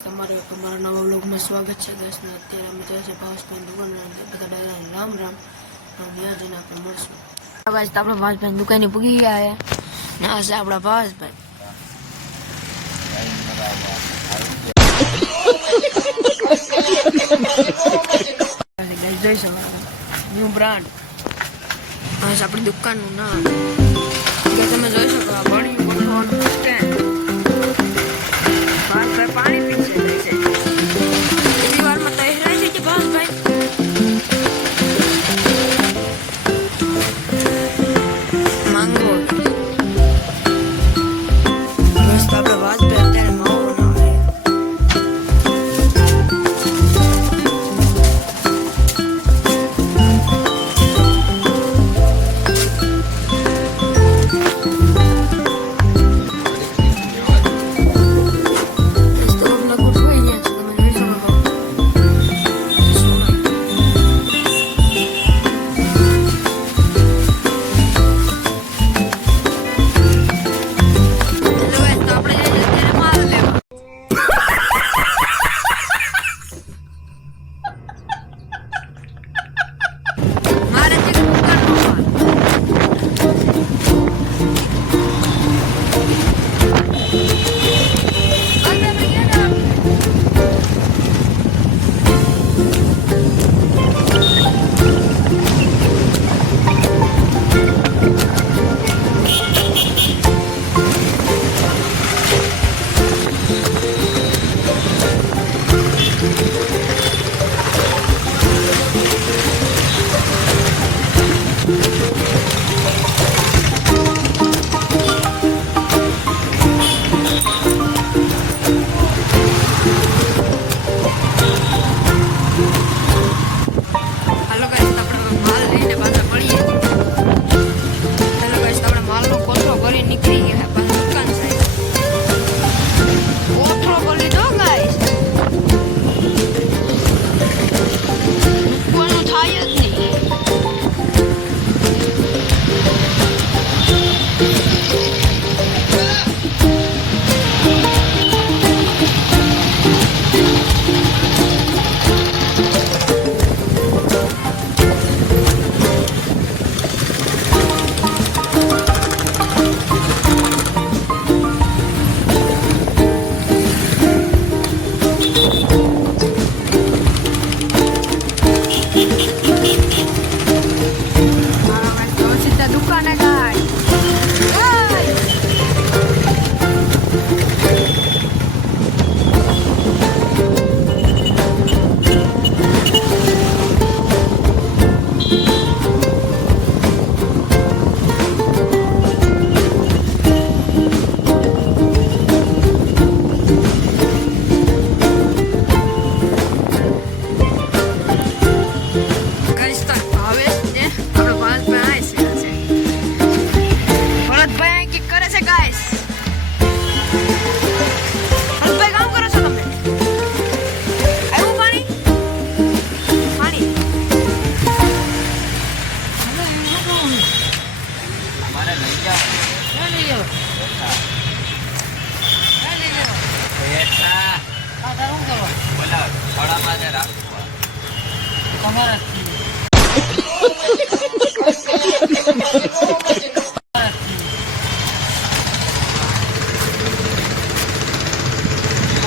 તમારા નવા વ્લોગમાં સ્વાગત છે ગાઈસ ને અત્યારે અમે જઈએ છીએ ભાવેશભાઈ દુકાન બધા ડાયરા રામ રામ વ્યાજ જઈને આપણે મળશું ગાઈસ તો આપણા ભાવેશભાઈ દુકાને પૂગી ગયા છે ને આ છે આપણા ભાવેશભાઈ ગાઈસ જોઈ શકો ન્યુ બ્રાન્ડ આ છે આપણી દુકાનનું નામ તમે જોઈ શકો આ બની બોલવાનું સ્ટેન્ડ પાણી પીશે દીવારમાં તો હેરાય છે કે ભાઈ માંગો બસ આપણે વાત પે અત્યારે માવો ના આવે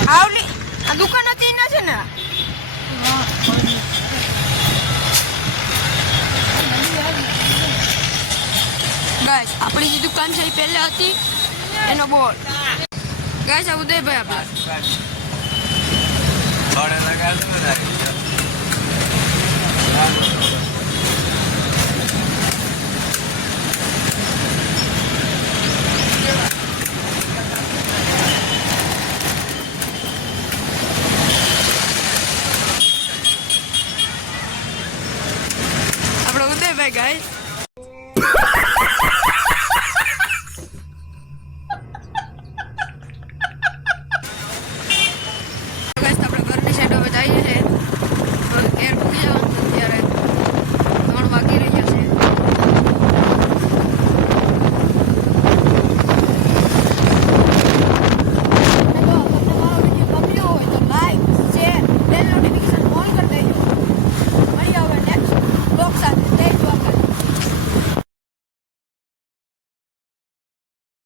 આવલી આ દુકાન હતી ના છે ને ગાઈસ આપણી જે દુકાન છે એ પહેલા હતી એનો બોર્ડ ગાઈસ આ ઉદયભાઈ આપણો ઉદયભાઈ ગાઈસ આપણે ઘરની સાઈડ હવે જઈએ છીએ ઘેર પૂરી જવાનું અત્યારે 3 વાગી